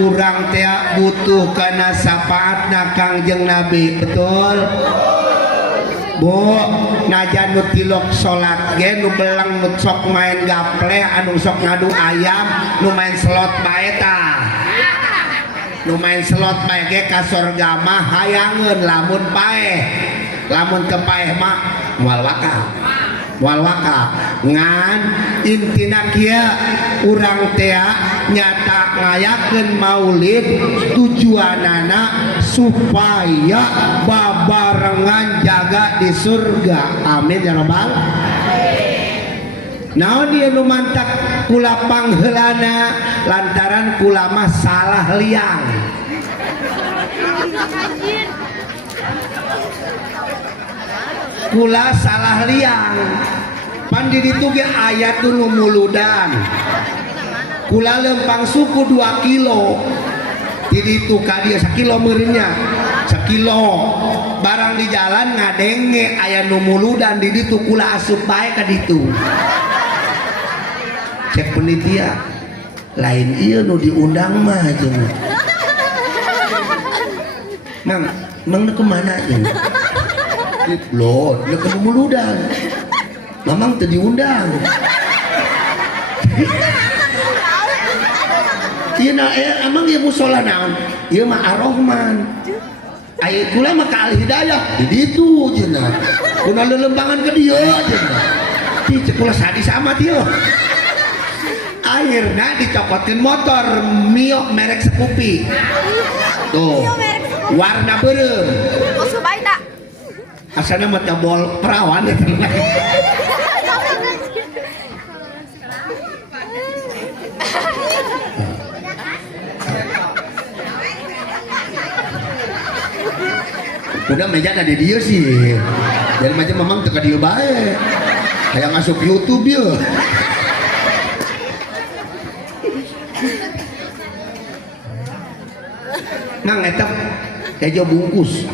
urang teh butuh kana syafaatna Kangjeng Nabi, betul? Bu, najan nu tilok salat ge nu belang nu sok main gaple anu sok ngadu ayam nu main slot bae tah. Nu main slot bae ge ka surga mah hayangeun lamun paeh. Lamun teu paeh mah moal waka ngan intina kieu urang teh nyata ngayakeun maulid tujuanana supaya babarengan jaga di surga, amin ya rabbal. Naon dia nu mantak kula pangheulana lantaran kula mah salah liang. Kula salah liang pandi ditu ge aya nu muludan kula lempang suku 2 kilo di ditu ka dieu 1 kilo meureunnya 1 kilo barang di jalan ngadenge aya nu muludan di ditu kula asup bae ka ditu cek penitia lain ieu nu diundang mah cenah mang kemana ini loh, dia ketemu muludan. Mamang teu diundang. Ieu na amang ieu musola naon? Ieu mah Ar-Rahman. Aya kula mah ka Al-Hidayah di ditu cenah. Kuna lelembangan ke dieu cenah. Ti cek kula sadis amat ieu. Akhirna dicopotkeun motor Mio merek Scoopy. Tuh. Warna beureum. Musuh bae tak? Asana mata bol perawan ya teman. Udah meja ada dia sih. Jadi macam memang teka dia baik. Kayak masuk YouTube dia. Mang etap kejo bungkus.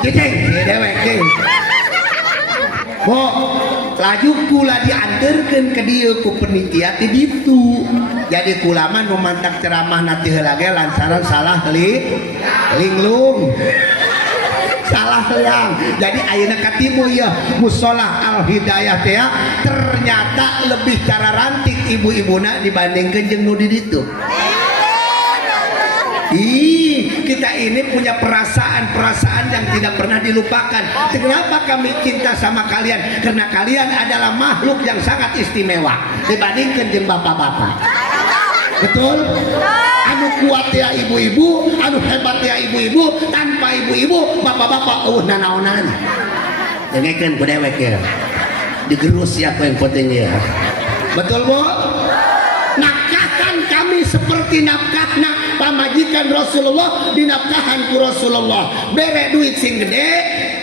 Ceng, dewek ceng. Kok laju kula diantarkeun ke dieu ku penitia ti ditu. Jadi kula mah nu mantak ceramah nanti heula ge lantaran salah linglung. Salah liang. Jadi ayeuna katimu ya musola Al-Hidayah teh ternyata lebih cara rantik ibu-ibuna dibandingkeun jeung nu di ditu. Kita ini punya perasaan-perasaan yang tidak pernah dilupakan. Kenapa kami cinta sama kalian? Karena kalian adalah makhluk yang sangat istimewa dibandingkan jeung bapak-bapak. Betul? Anu kuat ya ibu-ibu, anu hebat ya ibu-ibu. Tanpa ibu-ibu, bapak-bapak nanaonan. Dengekeun ku dewek ya. Digerus ya ku yang penting ya. Betul, Bu? Nafkahkan kami seperti nafkahna pamajikan Rasulullah dinafkahan ku Rasulullah. Bere duit sing gede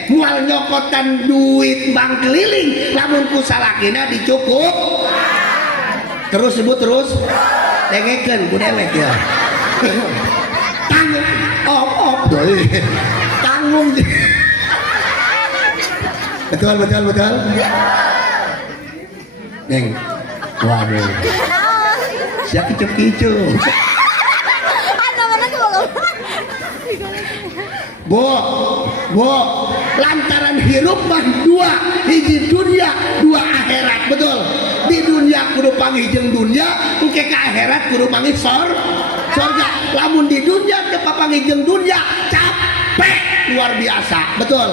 mual nyokotan duit bang keliling lamun ku salakina dicukup terus sebut terus dengekeun ku dewek ya. Tanggung tanggung betul neng waduh siapa kicep-kicep Bu, lantaran hirup mah dua, hiji dunia, dua akhirat, betul. Di dunia kudu panggih dunia, engke ka akhirat kudu panggih surga. Lamun di dunia teu papanggih jeung dunia, capek luar biasa, betul.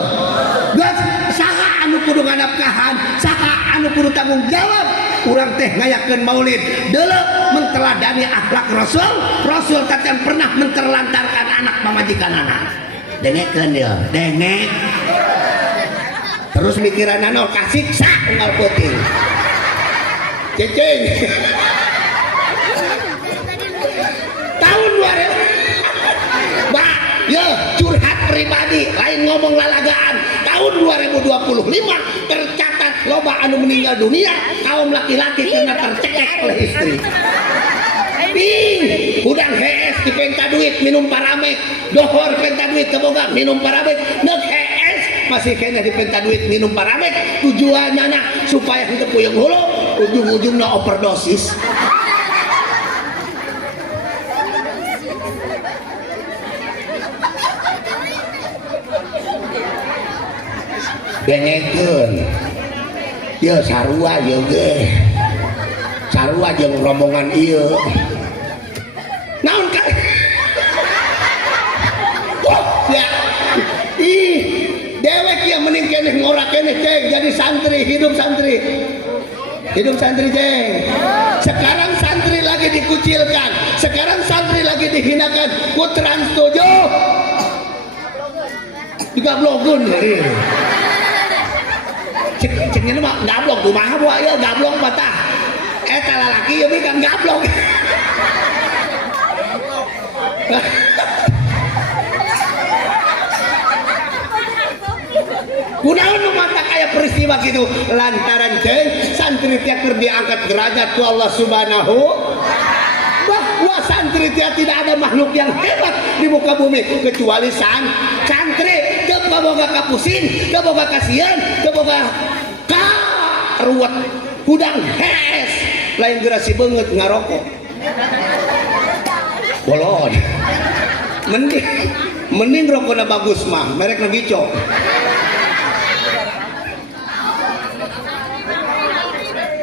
Geus saha anu kudu nganapkahan, saha anu kudu tanggung jawab. Urang teh ngayakeun maulid, deuleu menteladani akhlak Rasul takkan pernah menterlantarkan anak pamajikanana. Dengekeun ya, dengek. Terus mikiran anu kasiksa unggal peuting. Cecing. Tahun 2000. Bah, ya curhat pribadi, lain ngomong lalagaan. Tahun 2025 tercatat loba anu meninggal dunia kaum laki-laki karena tercekek oleh istri. Udang HS di penta duit minum paramek, dohor penta duit keboga minum paramek, neuk HS masih kena di penta duit minum paramek. Tujuannya supaya henteu puyeng hulu, ujung-ujungna overdosis. dengekeun ieu sarua ieu ge sarua jeung rombongan ieu naon ka ya ih dewek yang mending keneh ngorak keneh ceng jadi santri hidup santri ceng sekarang santri lagi dikucilkan sekarang santri lagi dihinakan ku Trans 7 juga blogun cengnya mah gablok kumaha buah ya gablok patah eta lalaki ya kan gablok kunaon nu mata kayak peristiwa gitu lantaran ceng santri teh keur diangkat derajat ku Allah Subhanahu bahwa santri tidak ada makhluk yang hebat di muka bumi kecuali santri teu boga kapusing teu boga kasihan teu boga karuwet hudang hees lain gerasi beungeut ngarokok bolon mending rokokna bagus mah merekna Gico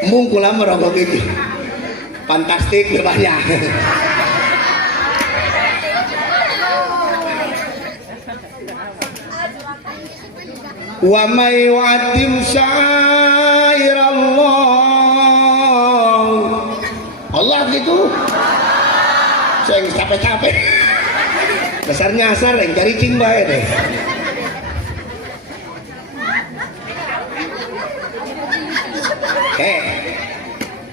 mungkul lama rokok gitu fantastik banyak wa may yu'azzim syairallah Allah gitu saya capek-capek dasar nyasar yang cari cing bae deh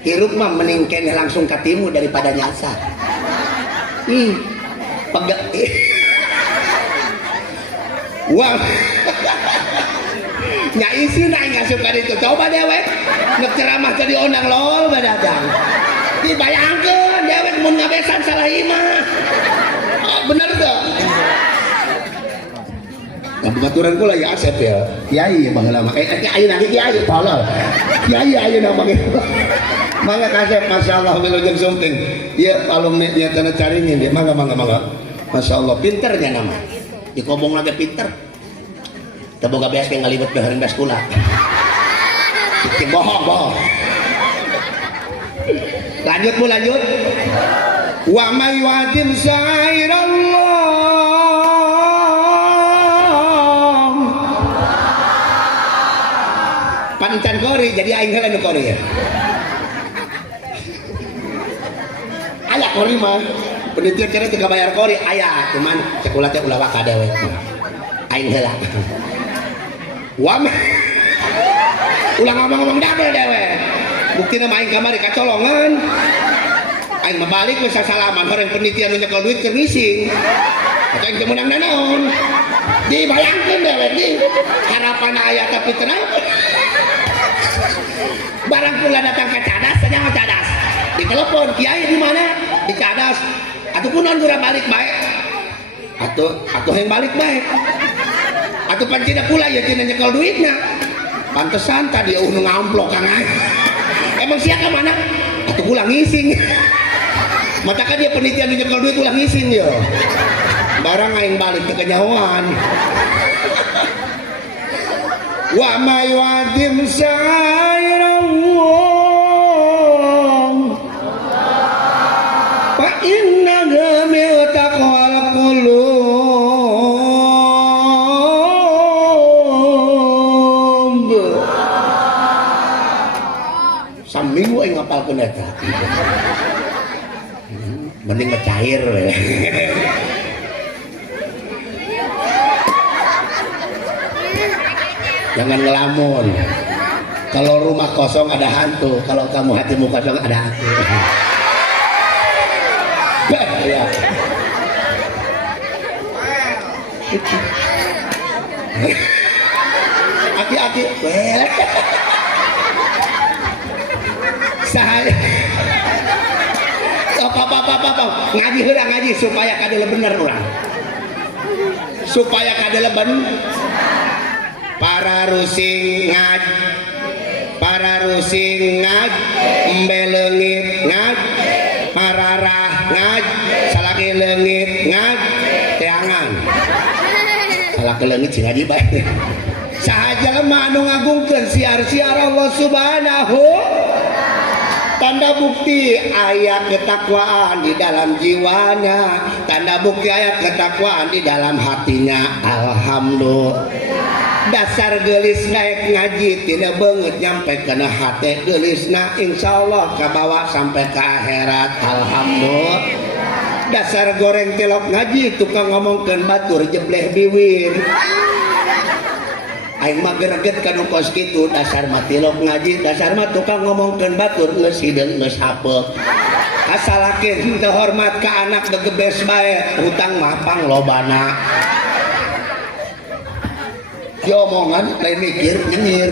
hirup mah mending keneh langsung katimu daripada nyasar pegak wah nya isi naik ngasup ka ditu coba dewek ngeuk ceramah tadi ondang lol badadang dibayangkeun dewek mun ngabesan salah imah bener teu nah bebaturan kula ya Asep ya kiai baheula mah ayeuna ge kiai tolol kiai ayeuna mah mangga kasep masyaallah wilujeng sungking ieu alumni nya tana caringin dia mangga masyaallah pinternya nama dikobong lagi pinter teu boga beas ge ngalibet beheureuh beas kula bohong lanjut wa may yu'azzim syairallah pancan kori jadi aing heula nu kori ya aya kori mah penelitian cara teu bayar kori aya cuman cek ulah teh ulah waka dewe aing heula ulah ngomong double dewe buktina mah aing kamari kacolongan aing mabalik we sasalaman horeng penelitian nu nyekel duit keur ngising aing teu meunang nanaon dibayangkeun dewe di harapan aya tapi tenang barang pula datang ke cadas saja mau cadas ditelepon kiai di mana di cadas atuh kunaon gura balik baik atuh yang balik baik atuh pancina pula ya tina nyekel duitnya pantesan tadi nu ngamplok kan emang sia ka mana atuh pulang ngising mata kan dia penelitian nyekel duit pulang ngising ya barang aing balik ke kenyawan wa may yu'azzim syairallah fa inna jamil taqwal qulub saminggu aing ngapalkeun eta mending ngecair we jangan ngelamun kalau rumah kosong ada hantu kalau kamu hatimu kosong ada hantu ya aki-aki sahaya apa ngaji heula ngaji supaya kadele bener urang supaya kadele bener para rusing embelengit ngaj pararah ngaj salaki leungit ngaj teangan salaki leungit sing ngaji bae saha jalma anu ngagungkeun siar-siar Allah Subhanahu. Tanda bukti ayat ketakwaan di dalam jiwanya, tanda bukti ayat ketakwaan di dalam hatinya. Alhamdulillah. Dasar gelis naik ngaji tidak banget nyampe kena hati gelisna, insyaallah kabawa sampai ke akhirat. Alhamdulillah. Dasar goreng telok ngaji tukang ngomongkeun batur jebleh biwir. Aing mah greget kanu kos kitu, dasar mah tilok ngaji, dasar mah tukang ngomongkeun batur geus hideung geus hapeur. Asalakeun teu hormat ka anak gegebes bae, hutang mah panglobana. Diomongan lain mikir nyengir.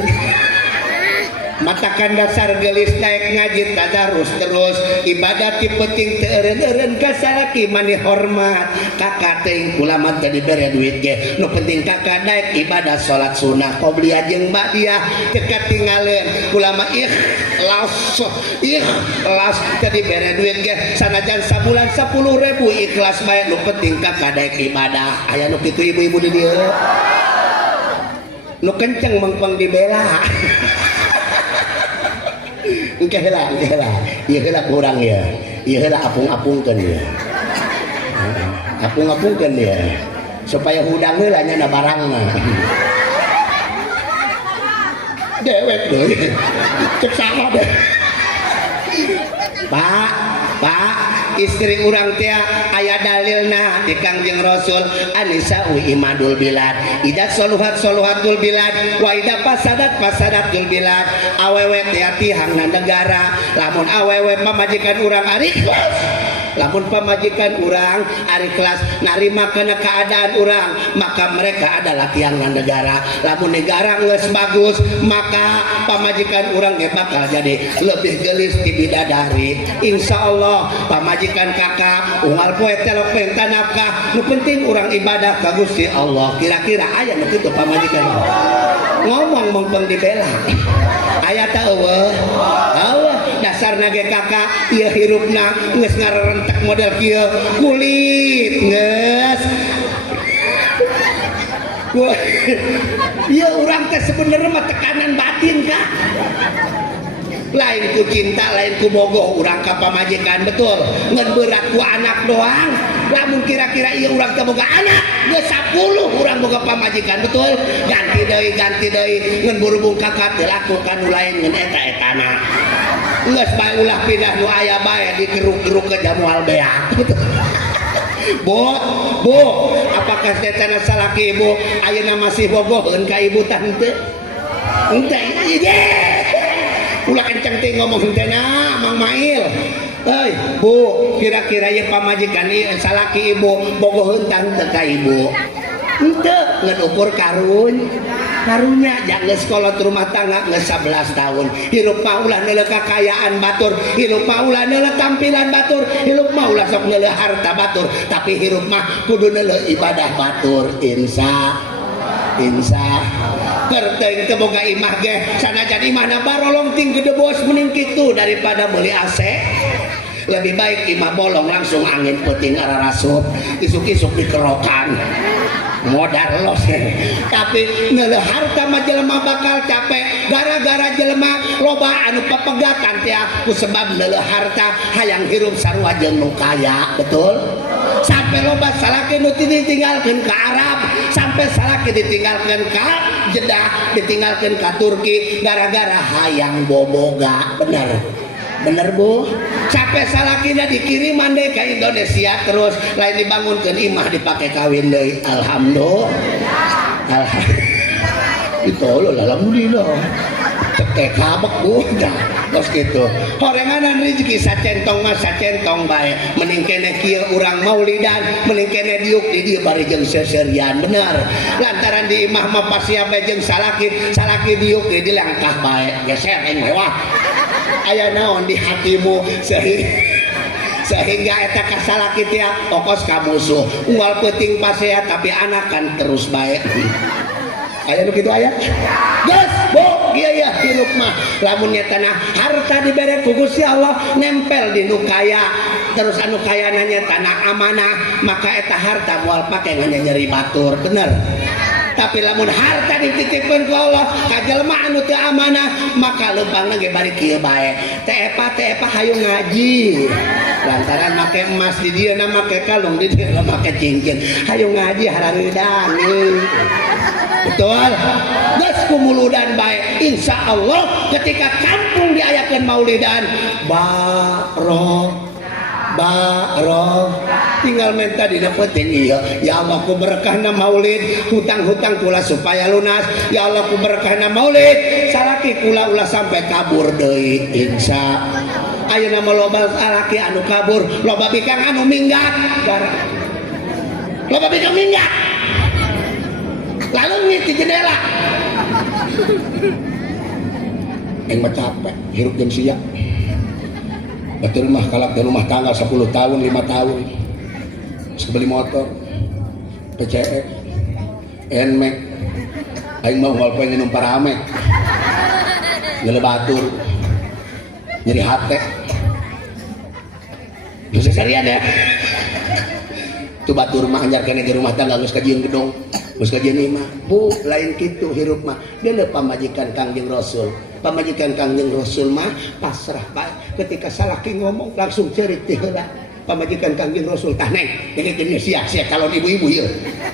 Matakan dasar gelis naik ngaji tadarus terus ibadah ti penting teu eureun-eureun ka salaki mani hormat kakak teh ulama teh dibere duit ge nu penting kakak naik ibadah salat sunah qobliyah jeung ba'diyah teu katinggalieun ulama ikhlas teh dibere duit ge sanajan sabulan 10.000 ikhlas bae nu penting kakak naik ibadah. Aya nu kitu ibu-ibu di dieu nu kenceng mengpeng dibela. Engke heula ieu heula kurang ya. Ieu heula apung-apungkeun ya. Apung-apungkeun ya. Supaya hudang heula nya barangna. Dewek deui. Cek salah deh. Pak, istri urang teh aya dalilna di Kangjeng Rasul Anisa imadul bilad ida soluhatul bilad wa ida fasadatul bilad. Awewe teh tihangna negara lamun awewe pamajikan urang ari ikhlas, lamun pamajikan urang ari ikhlas narima kana keadaan urang maka mereka adalah tiangna negara. Lamun negara geus bagus maka pamajikan urang ge bakal jadi lebih gelis ti bidadari. Insyaallah pamajikan kakak unggal poe telok perintah nafkah nu penting urang ibadah ka Gusti Allah. Kira-kira aya nu kitu pamajikan ngomong mengpeng dibela aya teh eueuh dasarna ge kakak ieu hirupna geus ngarentek model kieu kulit geus ieu urang teh sebenarnya mah tekanan batin kak, lain ku cinta lain ku bogoh urang ka pamajikan betul ngan berat ku anak doang. Lamun kira-kira ieu urang teh boga anak geus 10 urang boga pamajikan betul ganti deui ngan burubung kakak teh lakukan nu lain ngan eta-etana geus bae ulah pindah nu aya bae digeruk-geruk ke jamual beak. Bu, apakah tetana salaki ibu ayeuna masih bogoheun ka ibu tante? Henteu ieu. Ulah kenceng teh ngomong hentena Mang Mail. Hei, Bu, kira-kira ye pamajikan ieu salaki ibu bogoheun tante ka ibu? Henteu, ngan ukur karunya geus kolot rumah tangga geus 11 tahun. Hirup mah ulah neuleuh kakayaan batur, hirup mah ulah neuleuh tampilan batur, hirup mah ulah sok neuleuh harta batur, tapi hirup mah kudu neuleuh ibadah batur. Insya Kerteng teu boga imah ge sanajan imahna barolong ting gede bos mending kitu daripada meuli AC. Lebih baik imah bolong langsung angin peuting ararasup isuk-isuk dikerokan modal los. Tapi neuleuh harta mah jelema bakal capek gara-gara jelema loba anu papegatan teh ku sebab neuleuh harta hayang hirup sarua jeung nu kaya betul. Sampai loba salaki nu ditinggalkeun ka Arab, sampai salaki ditinggalkeun ka Jeddah, ditinggalkeun ka Turki gara-gara hayang boboga. Bener Bu, sampai salakina dikiriman deh ke Indonesia terus lain dibangunkeun imah dipake kawin deui. Alhamdulillah. Ditolol alhamdulillah. Teh kabek Bu dah. Terus gitu. Horenganan rezeki sacentong mah sacentong bae. Mending kene kieu urang maulidan, mending kene diuk di dieu bari jeung seserian bener. Lantaran di imah mah pasia bae jeung salaki diuk di dilangkah bae. Geser mewah. Aya naon di hatimu sehingga eta kasalaki teh okos ka musuh unggal peuting pasea tapi anak kan terus baik. Aya nu kitu aya geus Bu ieu ya hirup mah lamun nya tanah harta dibere ku Gusti Allah nempel di nu kaya terus anu kaya nanya tanah amanah maka eta harta moal pake nganya nyeri batur bener. tapi lamun harta dititipkeun ku Allah ka jelema anu teu amanah maka leumpangna ge bari kieu bae teh eta hayu ngaji lantaran make emas di dieu na make kalung di dieu make cincin hayu ngaji hareudan betul geus kumuludan bae insyaallah ketika kampung diayakeun maulidan baro tinggal minta dina penting iya ya Allah ku berkahna maulid hutang-hutang kula supaya lunas ya Allah ku berkahna maulid salaki kula ulah sampai kabur deui insya ayeuna mah loba salaki anu kabur loba bikang anu minggat loba bikang minggat lalu ngiti jendela yang mah capek hirup jeung sia betul rumah kalak di rumah tangga 10 tahun 5 tahun sebeli motor PCX NMAX aing mau ngol pengen numpar amek ngelebatur jadi hate bisa serian ya tuh batur mah anjar kene di rumah tangga geus kajieun gedong geus kajieun imah bu lain kitu hirup mah deuleu pamajikan Kangjeng Rasul pamajikan Kangjeng Rasul mah pasrah bae ketika salaki ngomong langsung cerit teh heula pamajikan Kangjeng Rasul tah neng dengekeun sia-sia calon ibu-ibu ieu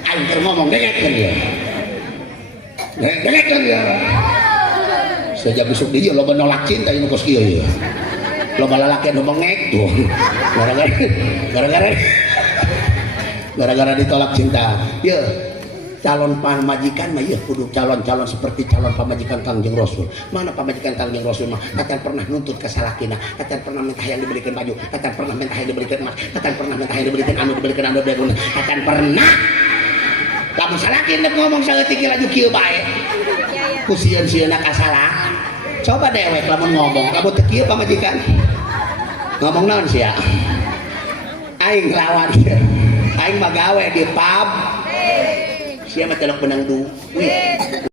aing keur ngomong dengekeun ieu dengekeun ieu saja besok dia loba nolak cinta ini kos kieu ieu loba lalaki anu bengek tuh gara-gara ditolak cinta ieu calon pamajikan mah ieu kudu calon-calon seperti calon pamajikan Kangjeng Rasul. Mana pamajikan Kangjeng Rasul mah akan pernah nuntut ke salakina, akan pernah minta yang diberikan baju, akan pernah minta yang diberikan emas, akan pernah minta yang diberikan anu begun, akan pernah. Kamu salakin nek ngomong saeutik laju kieu bae. Ku sieun-sieunna ka salah. Coba dewek lamun ngomong, kamu teu kieu pamajikan. Ngomong naon sia? Aing lawan. Aing mah gawe di pub. Siapa telok benang duit